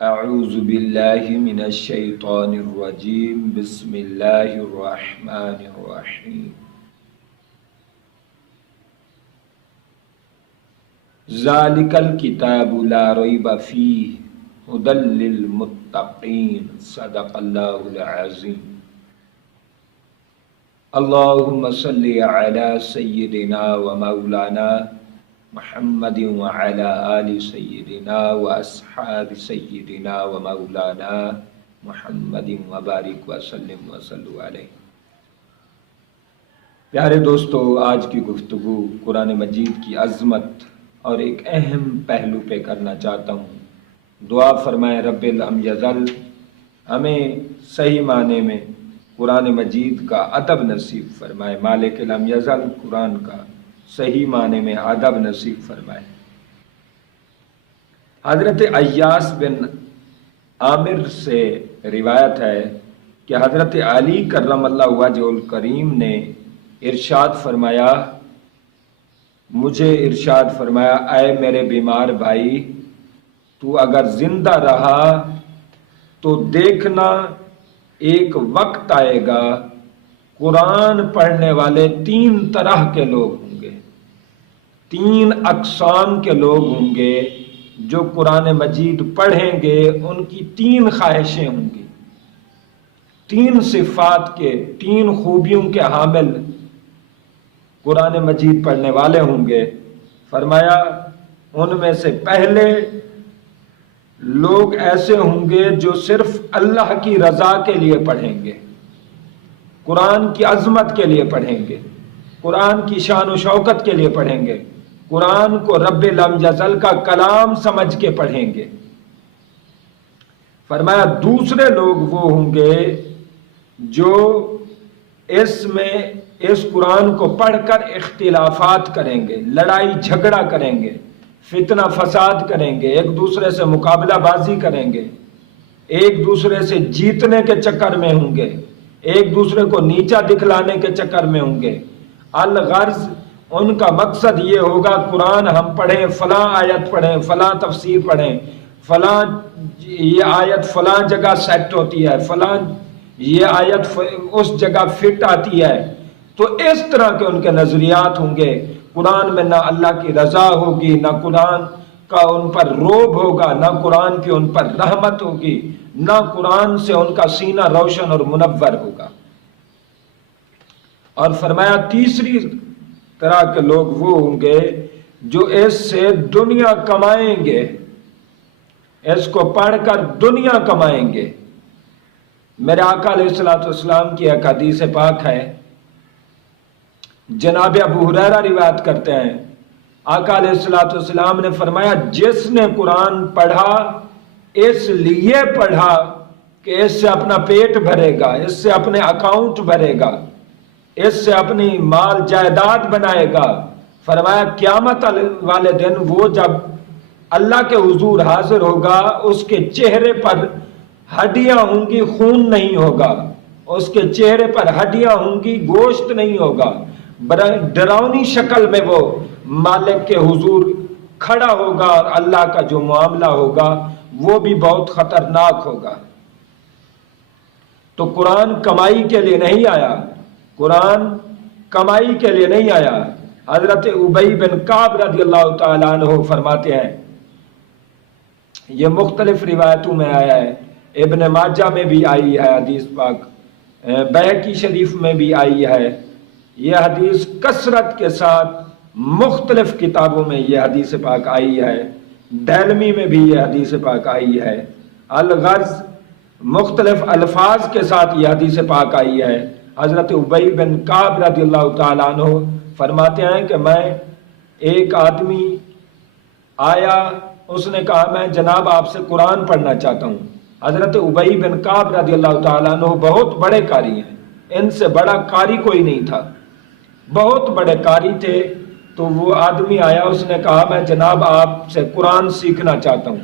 اعوذ باللہ من الشیطان الرجیم بسم اللہ الرحمن الرحیم ذالک الکتاب لا ریب فیہ ھدی للمتقین صدق اللہ العظیم۔ اللہم صلی علی سیدنا و مولانا محمد وعلی آل سیدنا و اصحاب سیدنا و مولانا محمد وبارک وسلم وصلو علیہ۔ پیارے دوستو، آج کی گفتگو قرآن مجید کی عظمت اور ایک اہم پہلو پہ کرنا چاہتا ہوں۔ دعا فرمائے رب لم یزل ہمیں صحیح معنی میں قرآن مجید کا ادب نصیب فرمائے، مالک لم یزل قرآن کا صحیح معنی میں ادب نصیب فرمائے۔ حضرت ایاس بن عامر سے روایت ہے کہ حضرت علی کرم اللہ وجہ الکریم نے ارشاد فرمایا، مجھے ارشاد فرمایا، اے میرے بیمار بھائی، تو اگر زندہ رہا تو دیکھنا ایک وقت آئے گا قرآن پڑھنے والے تین طرح کے لوگ ہوں گے، تین اقسام کے لوگ ہوں گے جو قرآن مجید پڑھیں گے۔ ان کی تین خواہشیں ہوں گی، تین صفات کے، تین خوبیوں کے حامل قرآن مجید پڑھنے والے ہوں گے۔ فرمایا ان میں سے پہلے لوگ ایسے ہوں گے جو صرف اللہ کی رضا کے لیے پڑھیں گے، قرآن کی عظمت کے لیے پڑھیں گے، قرآن کی شان و شوکت کے لیے پڑھیں گے، قرآن کو رب لم یزل کا کلام سمجھ کے پڑھیں گے۔ فرمایا دوسرے لوگ وہ ہوں گے جو اس قرآن کو پڑھ کر اختلافات کریں گے، لڑائی جھگڑا کریں گے، فتنہ فساد کریں گے، ایک دوسرے سے مقابلہ بازی کریں گے، ایک دوسرے سے جیتنے کے چکر میں ہوں گے، ایک دوسرے کو نیچا دکھلانے کے چکر میں ہوں گے۔ الغرض ان کا مقصد یہ ہوگا قرآن ہم پڑھیں، فلاں آیت پڑھیں، فلاں تفسیر پڑھیں، فلاں یہ آیت فلاں جگہ سیٹ ہوتی ہے، فلاں یہ آیت اس جگہ فٹ آتی ہے۔ تو اس طرح کے ان کے نظریات ہوں گے۔ قرآن میں نہ اللہ کی رضا ہوگی، نہ قرآن کا ان پر روب ہوگا، نہ قرآن کی ان پر رحمت ہوگی، نہ قرآن سے ان کا سینہ روشن اور منور ہوگا۔ اور فرمایا تیسری طرح کے لوگ وہ ہوں گے جو اس سے دنیا کمائیں گے، اس کو پڑھ کر دنیا کمائیں گے۔ میرے آقا علیہ الصلوۃ والسلام کی ایک حدیث پاک ہے، جناب ابو ہریرہ روایت کرتے ہیں، آقا علیہ الصلوۃ والسلام نے فرمایا جس نے قرآن پڑھا اس لیے پڑھا کہ اس سے اپنا پیٹ بھرے گا، اس سے اپنے اکاؤنٹ بھرے گا، اس سے اپنی مال جائیداد بنائے گا۔ فرمایا قیامت والے دن وہ جب اللہ کے حضور حاضر ہوگا، اس کے چہرے پر ہڈیاں ہوں گی، خون نہیں ہوگا، اس کے چہرے پر ہڈیاں ہوں گی، گوشت نہیں ہوگا۔ ڈراؤنی شکل میں وہ مالک کے حضور کھڑا ہوگا اور اللہ کا جو معاملہ ہوگا وہ بھی بہت خطرناک ہوگا۔ تو قرآن کمائی کے لیے نہیں آیا، قرآن کمائی کے لیے نہیں آیا۔ حضرت ابی بن کعب رضی اللہ تعالیٰ عنہ فرماتے ہیں، یہ مختلف روایتوں میں آیا ہے، ابن ماجہ میں بھی آئی ہے حدیث پاک، بہقی شریف میں بھی آئی ہے، یہ حدیث کثرت کے ساتھ مختلف کتابوں میں یہ حدیث پاک آئی ہے، دہلمی میں بھی یہ حدیث پاک آئی ہے۔ الغرض مختلف الفاظ کے ساتھ یہ حدیث پاک آئی ہے۔ حضرت ابی بن کعب رضی اللہ تعالیٰ عنہ فرماتے ہیں کہ میں ایک آدمی آیا، اس نے کہا میں جناب آپ سے قرآن پڑھنا چاہتا ہوں۔ حضرت ابی بن کعب رضی اللہ تعالیٰ عنہ بہت بڑے قاری ہیں، ان سے بڑا قاری کوئی نہیں تھا، بہت بڑے قاری تھے۔ تو وہ آدمی آیا، اس نے کہا میں جناب آپ سے قرآن سیکھنا چاہتا ہوں۔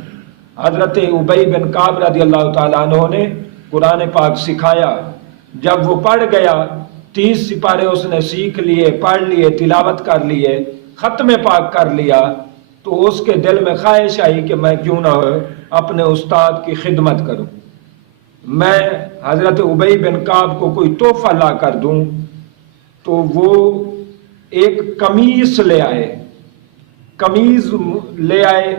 حضرت ابی بن کعب رضی اللہ تعالیٰ عنہ نے قرآن پاک سکھایا۔ جب وہ پڑھ گیا 30 سپارے اس نے سیکھ لیے، پڑھ لیے، تلاوت کر لیے، ختم پاک کر لیا، تو اس کے دل میں خواہش آئی کہ میں کیوں نہ ہو اپنے استاد کی خدمت کروں، میں حضرت ابی بن کعب کو کوئی تحفہ لا کر دوں۔ تو وہ ایک قمیص لے آئے، قمیض لے آئے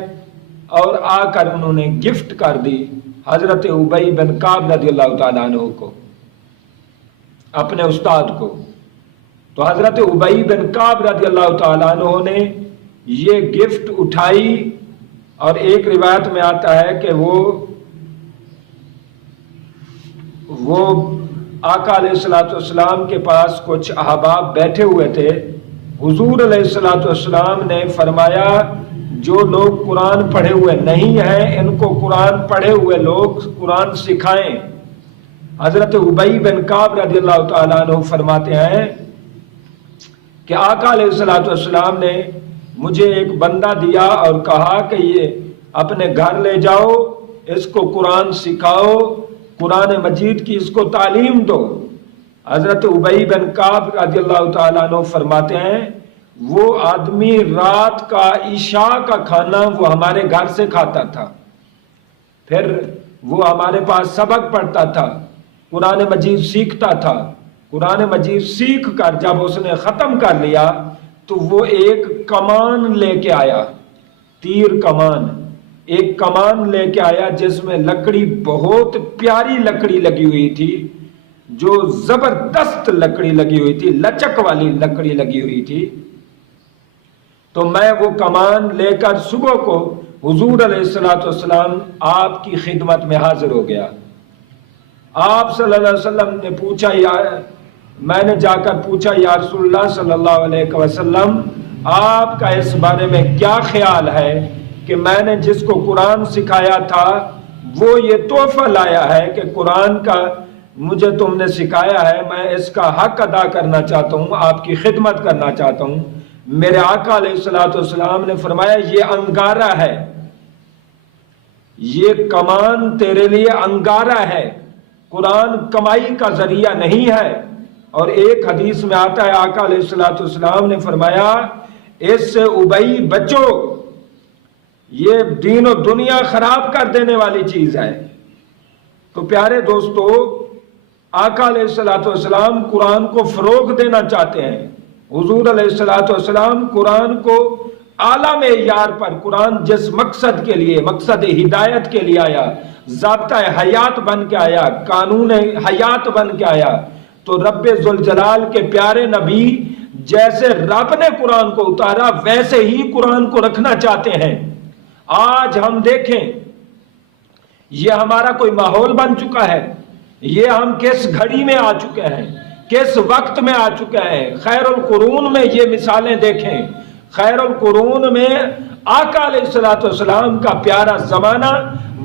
اور آ کر انہوں نے گفٹ کر دی حضرت ابی بن کعب رضی اللہ تعالیٰ عنہ کو، اپنے استاد کو۔ تو حضرت ابی بن کعب رضی اللہ تعالیٰ عنہ نے یہ گفٹ اٹھائی، اور ایک روایت میں آتا ہے کہ وہ آقا علیہ الصلوۃ والسلام کے پاس کچھ احباب بیٹھے ہوئے تھے۔ حضور علیہ الصلوۃ والسلام نے فرمایا جو لوگ قرآن پڑھے ہوئے نہیں ہیں ان کو قرآن پڑھے ہوئے لوگ قرآن سکھائیں۔ حضرت ابی بن کعب رضی اللہ تعالیٰ عنہ فرماتے ہیں کہ آقا علیہ الصلوۃ والسلام نے مجھے ایک بندہ دیا اور کہا کہ یہ اپنے گھر لے جاؤ، اس کو قرآن سکھاؤ، قرآن مجید کی اس کو تعلیم دو۔ حضرت ابی بن کعب رضی اللہ تعالیٰ عنہ فرماتے ہیں وہ آدمی رات کا عشاء کا کھانا وہ ہمارے گھر سے کھاتا تھا، پھر وہ ہمارے پاس سبق پڑھتا تھا، قرآن مجید سیکھتا تھا۔ قرآن مجید سیکھ کر جب اس نے ختم کر لیا تو وہ ایک کمان لے کے آیا، تیر کمان، ایک کمان لے کے آیا جس میں لکڑی بہت پیاری لکڑی لگی ہوئی تھی، جو زبردست لکڑی لگی ہوئی تھی، لچک والی لکڑی لگی ہوئی تھی۔ تو میں وہ کمان لے کر صبح کو حضور علیہ الصلوۃ والسلام آپ کی خدمت میں حاضر ہو گیا۔ آپ صلی اللہ علیہ وسلم نے پوچھا، میں نے جا کر پوچھا یا رسول اللہ صلی اللہ علیہ وسلم آپ کا اس بارے میں کیا خیال ہے کہ میں نے جس کو قرآن سکھایا تھا وہ یہ تحفہ لایا ہے کہ قرآن کا مجھے تم نے سکھایا ہے، میں اس کا حق ادا کرنا چاہتا ہوں، آپ کی خدمت کرنا چاہتا ہوں۔ میرے آقا علیہ الصلوۃ والسلام نے فرمایا یہ انگارہ ہے، یہ کمان تیرے لیے انگارہ ہے، قرآن کمائی کا ذریعہ نہیں ہے۔ اور ایک حدیث میں آتا ہے آقا علیہ الصلوۃ والسلام نے فرمایا اس سے ابی بچو، یہ دین و دنیا خراب کر دینے والی چیز ہے۔ تو پیارے دوستو، آقا علیہ الصلوۃ والسلام قرآن کو فروغ دینا چاہتے ہیں۔ حضور علیہ الصلوۃ والسلام قرآن کو اعلیٰ معیار پر، قرآن جس مقصد کے لیے، مقصد ہدایت کے لیے آیا، ضابطہ حیات بن کے آیا، قانون حیات بن کے آیا، تو رب ذوالجلال کے پیارے نبی جیسے رب نے قرآن کو اتارا ویسے ہی قرآن کو رکھنا چاہتے ہیں۔ آج ہم دیکھیں یہ ہمارا کوئی ماحول بن چکا ہے، یہ ہم کس گھڑی میں آ چکے ہیں، کس وقت میں آ چکے ہیں۔ خیر القرون میں یہ مثالیں دیکھیں، خیر القرون میں آقا علیہ الصلوۃ والسلام کا پیارا زمانہ،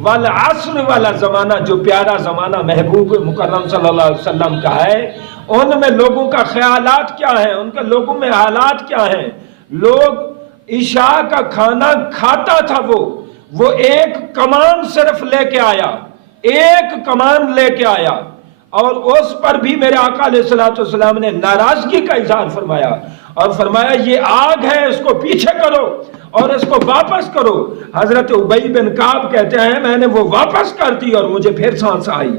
والعصر والا زمانہ، جو پیارا زمانہ محبوب مکرم صلی اللہ علیہ وسلم کا ہے، ان میں لوگوں کا خیالات کیا ہیں، ان کے لوگوں میں حالات کیا ہیں۔ لوگ عشاء کا کھانا کھاتا تھا، وہ ایک کمان صرف لے کے آیا، ایک کمان لے کے آیا، اور اس پر بھی میرے آقا علیہ الصلوۃ والسلام نے ناراضگی کا اظہار فرمایا اور فرمایا یہ آگ ہے، اس کو پیچھے کرو اور اس کو واپس کرو۔ حضرت ابی بن کعب کہتے ہیں میں نے وہ واپس کر دی اور مجھے پھر سانس آئی۔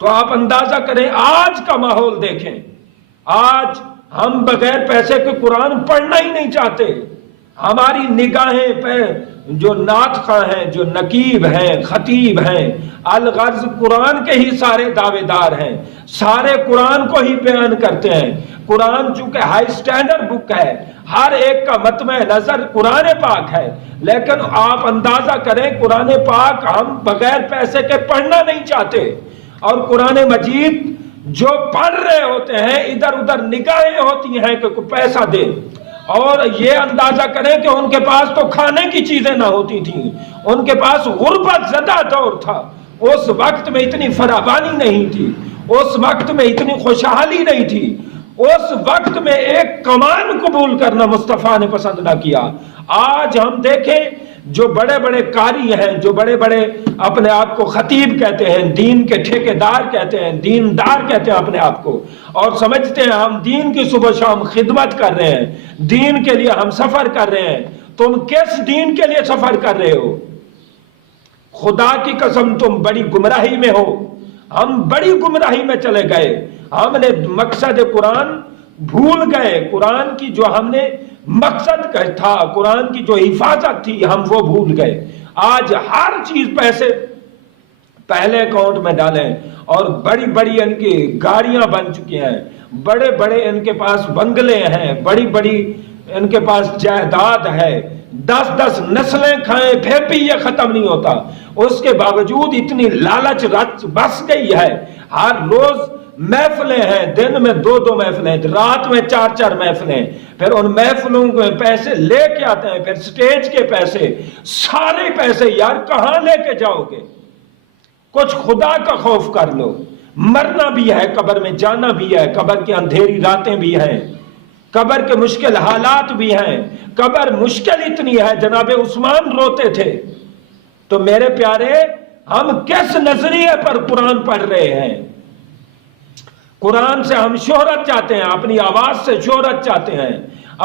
تو آپ اندازہ کریں، آج کا ماحول دیکھیں، آج ہم بغیر پیسے کے قرآن پڑھنا ہی نہیں چاہتے۔ ہماری نگاہیں پہ جو نعت خواں ہیں، جو نقیب ہیں، خطیب ہیں، الغرض قرآن کے ہی سارے دعوے دار ہیں، سارے قرآن کو ہی بیان کرتے ہیں۔ قرآن چونکہ ہائی سٹینڈرڈ بک ہے، ہر ایک کا مطمع نظر قرآن پاک ہے، لیکن آپ اندازہ کریں قرآن پاک ہم بغیر پیسے کے پڑھنا نہیں چاہتے، اور قرآن مجید جو پڑھ رہے ہوتے ہیں ادھر ادھر نگاہیں ہوتی ہیں کہ کوئی پیسہ دے، اور یہ اندازہ کریں کہ ان کے پاس تو کھانے کی چیزیں نہ ہوتی تھیں، ان کے پاس غربت زدہ دور تھا، اس وقت میں اتنی فراوانی نہیں تھی، اس وقت میں اتنی خوشحالی نہیں تھی، اس وقت میں ایک کمان قبول کرنا مصطفیٰ نے پسند نہ کیا۔ آج ہم دیکھیں جو بڑے بڑے قاری ہیں، جو بڑے بڑے اپنے آپ کو خطیب کہتے ہیں، دین کے ٹھیکیدار کہتے ہیں، دیندار کہتے ہیں اپنے آپ کو، اور سمجھتے ہیں ہم دین کی صبح شام خدمت کر رہے ہیں، دین کے لیے ہم سفر کر رہے ہیں، تم کس دین کے لیے سفر کر رہے ہو؟ خدا کی قسم تم بڑی گمراہی میں ہو، ہم بڑی گمراہی میں چلے گئے، ہم نے مقصد قرآن بھول گئے، قرآن کی جو ہم نے مقصد تھا، قرآن کی جو حفاظت تھی، ہم وہ بھول گئے۔ آج ہر چیز پیسے پہلے اکاؤنٹ میں ڈالیں، اور بڑی بڑی ان کی گاڑیاں بن چکی ہیں، بڑے بڑے ان کے پاس بنگلے ہیں، بڑی بڑی ان کے پاس جائیداد ہے، 10 نسلیں کھائیں پھر بھی یہ ختم نہیں ہوتا۔ اس کے باوجود اتنی لالچ رچ بس گئی ہے، ہر روز محفلیں ہیں، دن میں 2 محفلیں، رات میں 4 محفلیں، پھر ان محفلوں کے پیسے لے کے آتے ہیں، پھر سٹیج کے پیسے، سارے پیسے یار کہاں لے کے جاؤ گے؟ کچھ خدا کا خوف کر لو، مرنا بھی ہے، قبر میں جانا بھی ہے، قبر کی اندھیری راتیں بھی ہیں، قبر کے مشکل حالات بھی ہیں، قبر مشکل اتنی ہے جناب عثمان روتے تھے۔ تو میرے پیارے، ہم کس نظریے پر قرآن پڑھ رہے ہیں؟ قرآن سے ہم شہرت چاہتے ہیں، اپنی آواز سے شہرت چاہتے ہیں،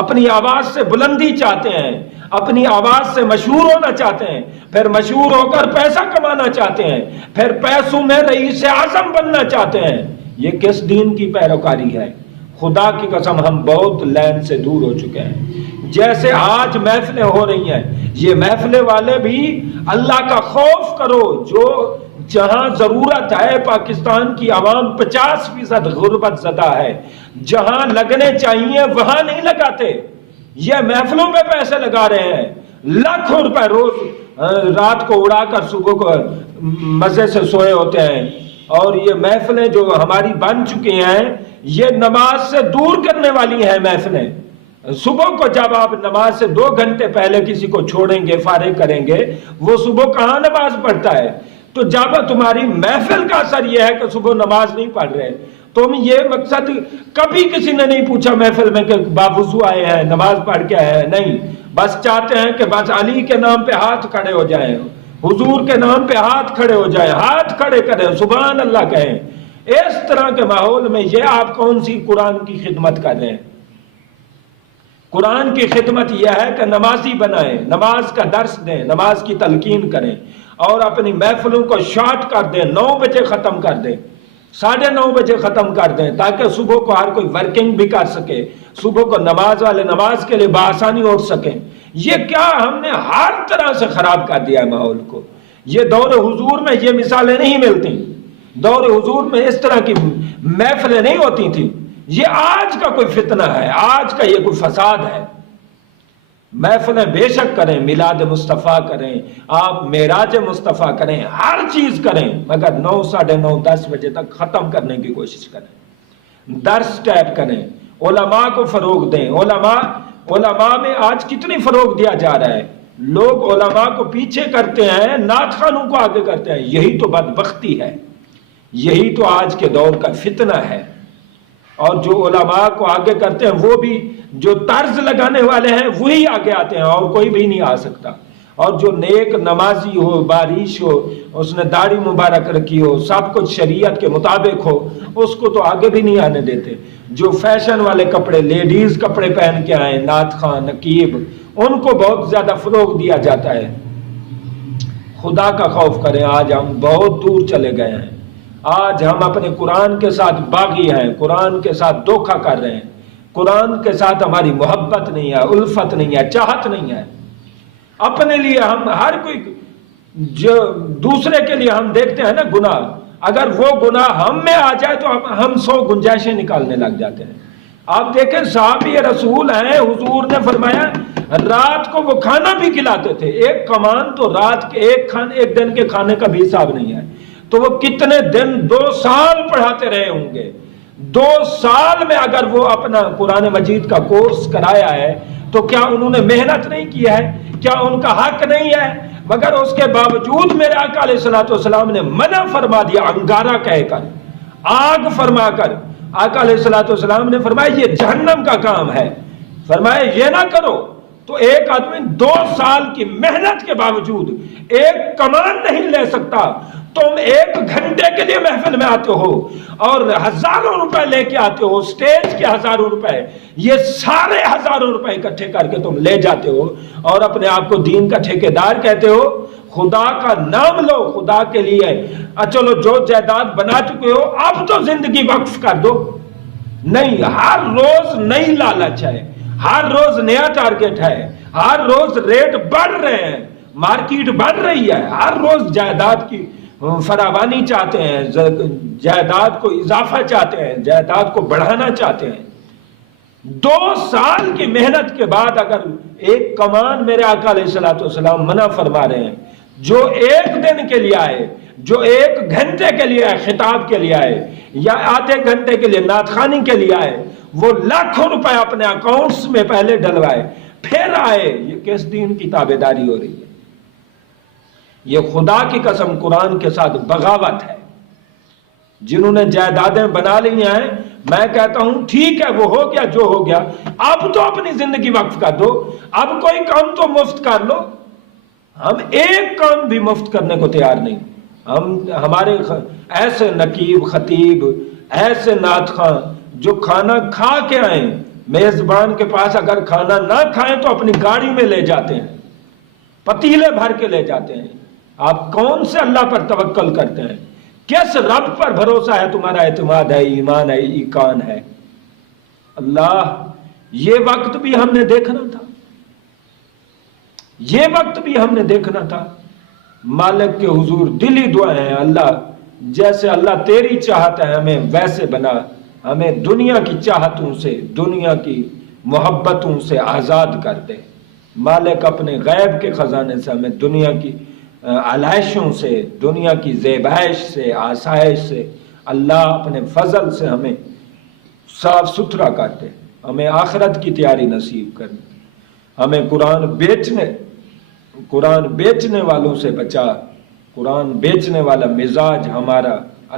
اپنی آواز سے بلندی چاہتے ہیں، اپنی آواز سے مشہور ہونا چاہتے ہیں، پھر مشہور ہو کر پیسہ کمانا چاہتے ہیں، پھر پیسوں میں رئیس اعظم بننا چاہتے ہیں۔ یہ کس دین کی پیروکاری ہے؟ خدا کی قسم ہم بہت لائن سے دور ہو چکے ہیں۔ جیسے آج محفلیں ہو رہی ہیں، یہ محفلیں والے بھی اللہ کا خوف کرو۔ جو جہاں ضرورت ہے، پاکستان کی عوام 50% غربت زدہ ہے، جہاں لگنے چاہیے وہاں نہیں لگاتے، یہ محفلوں پہ پیسے لگا رہے ہیں، لاکھوں روپے روز رات کو اڑا کر صبح کو مزے سے سوئے ہوتے ہیں۔ اور یہ محفلیں جو ہماری بن چکی ہیں، یہ نماز سے دور کرنے والی ہیں محفلیں۔ صبح کو جب آپ نماز سے 2 گھنٹے پہلے کسی کو چھوڑیں گے، فارغ کریں گے، وہ صبح کہاں نماز پڑھتا ہے؟ تو جب تمہاری محفل کا اثر یہ ہے کہ صبح نماز نہیں پڑھ رہے، تم یہ مقصد کبھی کسی نے نہیں پوچھا محفل میں کہ باوضو آئے ہیں، نماز پڑھ کے آئے ہیں، نہیں، بس چاہتے ہیں کہ بس علی کے نام پہ ہاتھ کھڑے ہو جائیں، حضور کے نام پہ ہاتھ کھڑے ہو جائیں، ہاتھ کھڑے کریں، سبحان اللہ کہیں۔ اس طرح کے ماحول میں یہ آپ کون سی قرآن کی خدمت کر رہے ہیں؟ قرآن کی خدمت یہ ہے کہ نمازی بنائیں، نماز کا درس دیں، نماز کی تلقین کریں، اور اپنی محفلوں کو شارٹ کر دیں، 9 بجے ختم کر دیں، 9:30 بجے ختم کر دیں، تاکہ صبح کو ہر کوئی ورکنگ بھی کر سکے، صبح کو نماز والے نماز کے لیے بآسانی اٹھ سکیں۔ یہ کیا ہم نے ہر طرح سے خراب کر دیا ہے ماحول کو۔ یہ دور حضور میں یہ مثالیں نہیں ملتی، دور حضور میں اس طرح کی محفلیں نہیں ہوتی تھیں۔ یہ آج کا کوئی فتنہ ہے، آج کا یہ کوئی فساد ہے۔ محفلیں بے شک کریں، میلاد مصطفیٰ کریں، آپ معراج مصطفیٰ کریں، ہر چیز کریں، مگر 9، 9:30، 10 بجے تک ختم کرنے کی کوشش کریں۔ درس ٹائپ کریں، علماء کو فروغ دیں۔ علماء میں آج کتنی فروغ دیا جا رہا ہے، لوگ علماء کو پیچھے کرتے ہیں، نعت خوانوں کو آگے کرتے ہیں۔ یہی تو بدبختی ہے، یہی تو آج کے دور کا فتنہ ہے۔ اور جو علماء کو آگے کرتے ہیں، وہ بھی جو طرز لگانے والے ہیں وہی آگے آتے ہیں، اور کوئی بھی نہیں آ سکتا۔ اور جو نیک نمازی ہو، بارش ہو، اس نے داڑھی مبارک رکھی ہو، سب کچھ شریعت کے مطابق ہو، اس کو تو آگے بھی نہیں آنے دیتے۔ جو فیشن والے کپڑے، لیڈیز کپڑے پہن کے آئیں، نعت خواں، نقیب، ان کو بہت زیادہ فروغ دیا جاتا ہے۔ خدا کا خوف کریں، آج ہم بہت دور چلے گئے ہیں۔ آج ہم اپنے قرآن کے ساتھ باغی ہیں، قرآن کے ساتھ دھوکہ کر رہے ہیں، قرآن کے ساتھ ہماری محبت نہیں ہے، الفت نہیں ہے، چاہت نہیں ہے۔ اپنے لیے ہم ہر کوئی، جو دوسرے کے لیے ہم دیکھتے ہیں نا گناہ، اگر وہ گناہ ہم میں آ جائے تو ہم 100 گنجائشیں نکالنے لگ جاتے ہیں۔ آپ دیکھیں صحابی رسول ہیں، حضور نے فرمایا رات کو وہ کھانا بھی کھلاتے تھے، ایک کمان تو رات کے ایک دن کے کھانے کا بھی حساب نہیں ہے، تو وہ کتنے دن، 2 سال پڑھاتے رہے ہوں گے۔ 2 سال میں اگر وہ اپنا قرآن مجید کا کورس کرایا ہے تو کیا انہوں نے محنت نہیں کی ہے؟ کیا ان کا حق نہیں ہے؟ مگر اس کے باوجود میرے آقا علیہ الصلوۃ والسلام نے منع فرما دیا، انگارہ کہہ کر، آگ فرما کر۔ آقا علیہ الصلوۃ والسلام نے فرمایا یہ جہنم کا کام ہے، فرمایا یہ نہ کرو۔ تو ایک آدمی 2 سال کی محنت کے باوجود ایک کمان نہیں لے سکتا، تم 1 گھنٹے کے لیے محفل میں آتے ہو اور ہزاروں روپے لے کے آتے ہو، سٹیج کے ہزاروں روپے، یہ سارے ہزاروں روپے اکٹھے کر کے تم لے جاتے ہو اور اپنے آپ کو دین کا ٹھیکیدار کہتے ہو۔ خدا کا نام لو، خدا کے لیے چلو جو جائیداد بنا چکے ہو اب تو زندگی وقف کر دو۔ نہیں، ہر روز نئی لالچ ہے، ہر روز نیا ٹارگٹ ہے، ہر روز ریٹ بڑھ رہے ہیں، مارکیٹ بڑھ رہی ہے، ہر روز جائیداد کی فراوانی چاہتے ہیں، جائیداد کو اضافہ چاہتے ہیں، جائیداد کو بڑھانا چاہتے ہیں۔ 2 سال کی محنت کے بعد اگر ایک کمان میرے آقا علیہ الصلوۃ والسلام منع فرما رہے ہیں، جو 1 دن کے لیے آئے، جو 1 گھنٹے کے لیے آئے، خطاب کے لیے آئے، یا آدھے گھنٹے کے لیے نعت خوانی کے لیے آئے، وہ لاکھوں روپے اپنے اکاؤنٹس میں پہلے ڈلوائے پھر آئے، یہ کس دین کی تابعداری ہو رہی ہے؟ یہ خدا کی قسم قرآن کے ساتھ بغاوت ہے۔ جنہوں نے جائیدادیں بنا لی ہیں، میں کہتا ہوں ٹھیک ہے، وہ ہو گیا جو ہو گیا، اب تو اپنی زندگی وقف کر دو، اب کوئی کام تو مفت کر لو۔ ہم ایک کام بھی مفت کرنے کو تیار نہیں۔ ہمارے ایسے نقیب خطیب، ایسے نعت خواں جو کھانا کھا کے آئیں، میزبان کے پاس اگر کھانا نہ کھائیں تو اپنی گاڑی میں لے جاتے ہیں، پتیلے بھر کے لے جاتے ہیں۔ آپ کون سے اللہ پر توکل کرتے ہیں؟ کس رب پر بھروسہ ہے تمہارا؟ اعتماد ہے، ایمان ہے، ایقان ہے؟ اللہ، یہ وقت بھی ہم نے دیکھنا تھا، یہ وقت بھی ہم نے دیکھنا تھا۔ مالک کے حضور دلی دعائیں ہیں، اللہ جیسے اللہ تیری چاہت ہے ہمیں ویسے بنا، ہمیں دنیا کی چاہتوں سے، دنیا کی محبتوں سے آزاد کر دے۔ مالک اپنے غیب کے خزانے سے ہمیں دنیا کی علائشوں سے، دنیا کی زیبائش سے، آسائش سے، اللہ اپنے فضل سے ہمیں صاف ستھرا کر دے، ہمیں آخرت کی تیاری نصیب کر دے، ہمیں قرآن بیچنے والوں سے بچا، قرآن بیچنے والا مزاج ہمارا